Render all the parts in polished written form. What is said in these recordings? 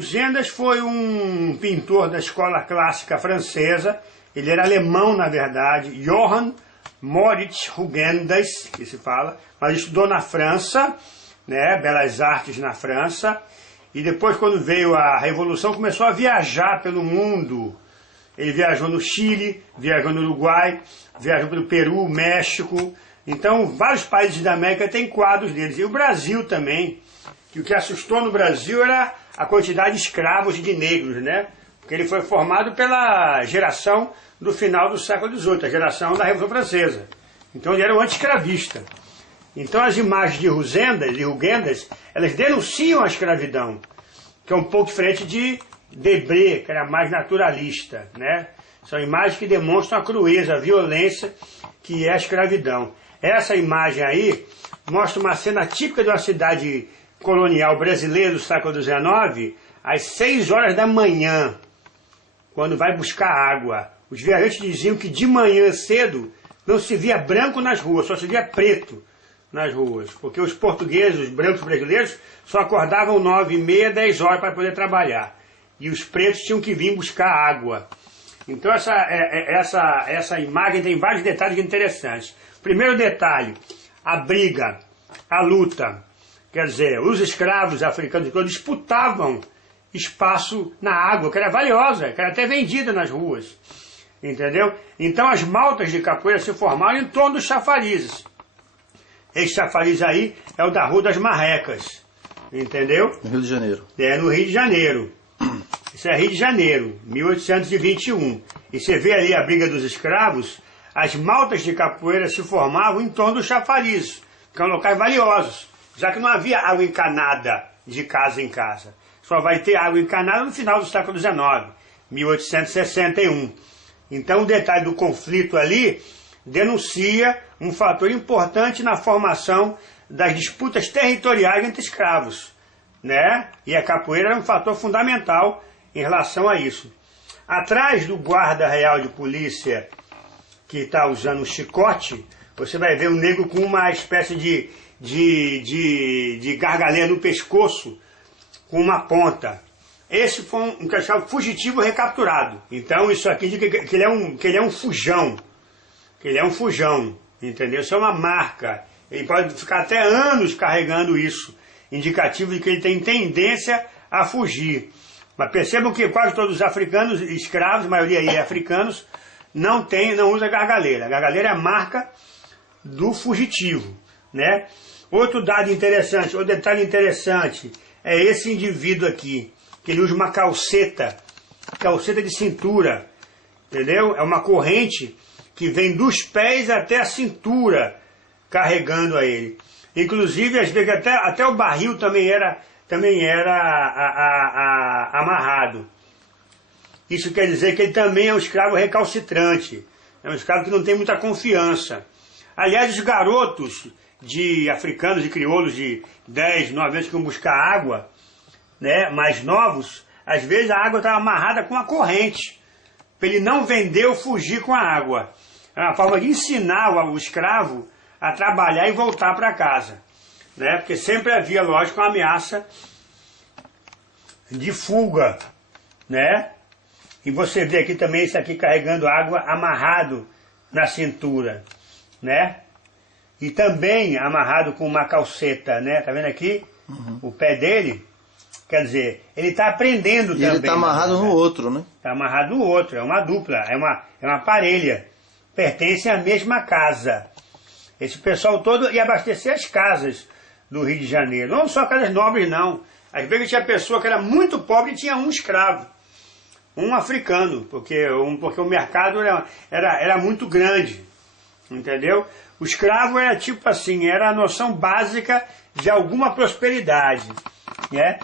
Zendas foi um pintor da escola clássica francesa, ele era alemão na verdade, Johann Moritz Rugendas, que se fala, mas estudou na França, né, Belas Artes na França, e depois quando veio a Revolução começou a viajar pelo mundo. Ele viajou no Chile, viajou no Uruguai, viajou pelo Peru, México, então vários países da América têm quadros deles, e o Brasil também, que o que assustou no Brasil era a quantidade de escravos de negros, né? Porque ele foi formado pela geração do final do século XVIII, a geração da Revolução Francesa. Então ele era um anti-escravista. Então as imagens de Rugendas, elas denunciam a escravidão, que é um pouco diferente de Debré, que era mais naturalista, né? São imagens que demonstram a crueza, a violência que é a escravidão. Essa imagem aí mostra uma cena típica de uma cidade colonial brasileira do século XIX, às 6 horas da manhã, quando vai buscar água. Os viajantes diziam que de manhã cedo não se via branco nas ruas, só se via preto nas ruas, porque os portugueses, os brancos brasileiros, só acordavam 9h30, 10 horas para poder trabalhar. E os pretos tinham que vir buscar água. Então essa imagem tem vários detalhes interessantes. Primeiro detalhe, a briga, a luta. Quer dizer, os escravos africanos disputavam espaço na água, que era valiosa, que era até vendida nas ruas. Entendeu? Então as maltas de capoeira se formaram em torno dos chafarizes. Esse chafariz aí é o da Rua das Marrecas. Entendeu? No Rio de Janeiro. É, no Rio de Janeiro. Isso é Rio de Janeiro, 1821. E você vê ali a briga dos escravos, as maltas de capoeira se formavam em torno dos chafarizes, que são locais valiosos, já que não havia água encanada de casa em casa. Só vai ter água encanada no final do século XIX, 1861. Então o detalhe do conflito ali denuncia um fator importante na formação das disputas territoriais entre escravos, né? E a capoeira era um fator fundamental em relação a isso. Atrás do guarda real de polícia que está usando um chicote, você vai ver um negro com uma espécie de gargaleia no pescoço, com uma ponta. Esse foi um que achava fugitivo recapturado. Então isso aqui indica que ele é um fujão. Que ele é um fujão, entendeu? Isso é uma marca. Ele pode ficar até anos carregando isso, indicativo de que ele tem tendência a fugir. Mas percebam que quase todos os africanos, escravos, a maioria aí é africanos, não usa gargaleira. A gargaleira é a marca do fugitivo, né? Outro dado interessante, outro detalhe interessante, é esse indivíduo aqui, que ele usa uma calceta de cintura, entendeu? É uma corrente que vem dos pés até a cintura, carregando a ele. Inclusive, às vezes, até o barril também era amarrado. Isso quer dizer que ele também é um escravo recalcitrante. É um escravo que não tem muita confiança. Aliás, os garotos de africanos, de crioulos de 10, 9 anos que vão buscar água, né, mais novos, às vezes a água está amarrada com a corrente, para ele não vender ou fugir com a água. É uma forma de ensinar o escravo a trabalhar e voltar para casa, né? Porque sempre havia, lógico, uma ameaça de fuga, né? E você vê aqui também isso aqui carregando água amarrado na cintura, né? E também amarrado com uma calceta, né? Tá vendo aqui? Uhum. O pé dele, quer dizer, ele está aprendendo também. E ele está amarrado no outro, né? Está amarrado no outro, é uma dupla, é uma parelha. Pertencem à mesma casa. Esse pessoal todo ia abastecer as casas do Rio de Janeiro. Não só casas nobres, não. Às vezes tinha pessoa que era muito pobre e tinha um escravo. Um africano, porque o mercado era muito grande. Entendeu? O escravo era tipo assim, era a noção básica de alguma prosperidade, né?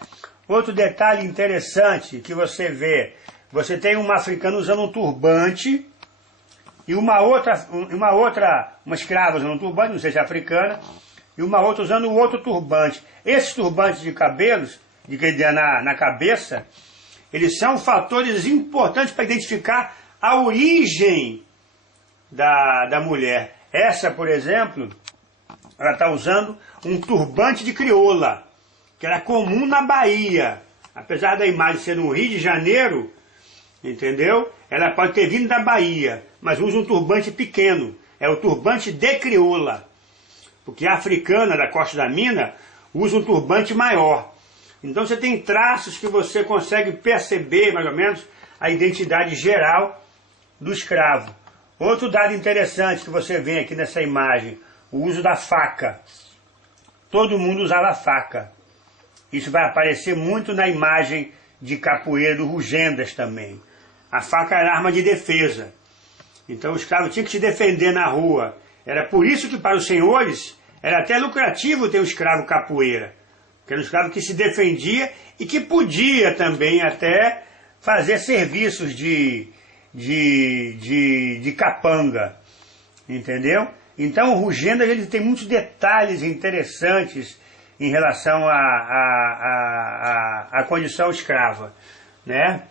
Outro detalhe interessante que você vê, você tem uma africana usando um turbante e uma escrava usando um turbante, não sei se é africana, e uma outra usando um outro turbante. Esses turbantes de cabelos, na cabeça, eles são fatores importantes para identificar a origem da mulher. Essa, por exemplo, ela está usando um turbante de crioula, que era comum na Bahia. Apesar da imagem ser no Rio de Janeiro, entendeu? Ela pode ter vindo da Bahia, mas usa um turbante pequeno. É o turbante de crioula. Porque a africana da Costa da Mina usa um turbante maior. Então você tem traços que você consegue perceber, mais ou menos, a identidade geral do escravo. Outro dado interessante que você vê aqui nessa imagem, o uso da faca. Todo mundo usava faca. Isso vai aparecer muito na imagem de capoeira do Rugendas também. A faca era arma de defesa. Então o escravo tinha que se defender na rua. Era por isso que para os senhores era até lucrativo ter um escravo capoeira. Que era um escravo que se defendia e que podia também até fazer serviços de capanga. Entendeu? Então o Rugendas ele tem muitos detalhes interessantes em relação à condição escrava, né?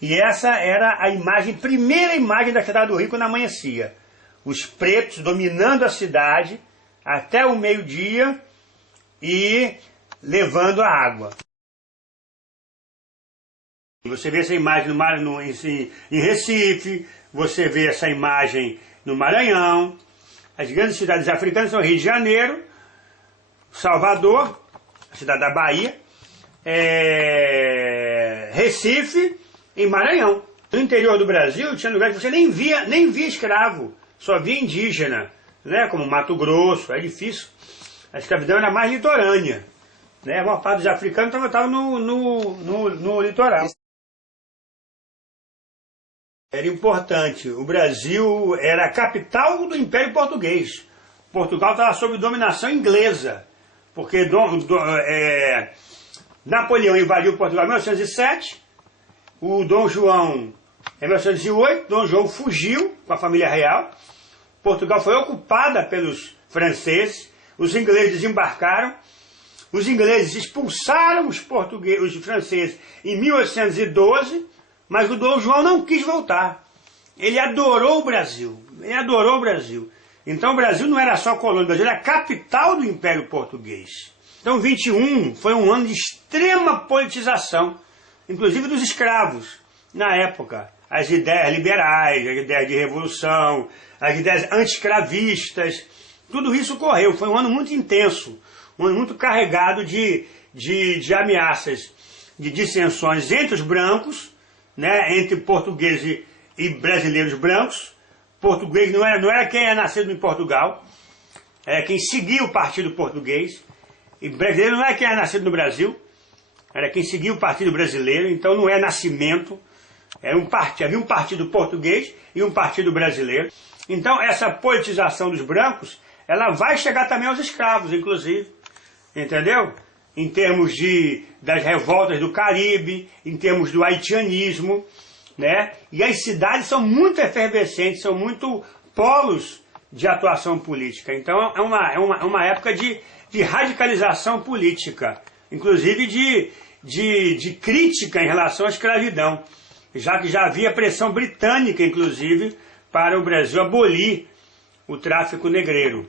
E essa era a imagem, primeira imagem da cidade do Rio quando amanhecia. Os pretos dominando a cidade até o meio-dia e levando a água. Você vê essa imagem em Recife, você vê essa imagem no Maranhão. As grandes cidades africanas são Rio de Janeiro, Salvador, a cidade da Bahia, Recife e Maranhão. No interior do Brasil tinha lugares que você nem via escravo, só via indígena, né? Como Mato Grosso, é difícil. A escravidão era mais litorânea, né? A maior parte dos africanos estava no litoral. Era importante, o Brasil era a capital do Império Português. Portugal estava sob dominação inglesa, porque Napoleão invadiu Portugal em 1907, o Dom João em 1908, Dom João fugiu com a família real, Portugal foi ocupada pelos franceses, os ingleses desembarcaram, os ingleses expulsaram os franceses em 1812, mas o Dom João não quis voltar. Ele adorou o Brasil. Então o Brasil não era só colônia, o Brasil era a capital do Império Português. Então 21 foi um ano de extrema politização, inclusive dos escravos, na época. As ideias liberais, as ideias de revolução, as ideias anti-escravistas, tudo isso ocorreu. Foi um ano muito intenso, um ano muito carregado de ameaças, de dissensões entre os brancos, né, entre portugueses e brasileiros brancos. Português não era quem é nascido em Portugal, era quem seguia o partido português. E brasileiro não era quem é nascido no Brasil, era quem seguia o partido brasileiro. Então não é nascimento, havia um partido português e um partido brasileiro. Então essa politização dos brancos, ela vai chegar também aos escravos, inclusive, entendeu? Em termos das revoltas do Caribe, em termos do haitianismo, né? E as cidades são muito efervescentes, são muito polos de atuação política. Então é uma época de radicalização política, inclusive de crítica em relação à escravidão, já que já havia pressão britânica, inclusive, para o Brasil abolir o tráfico negreiro.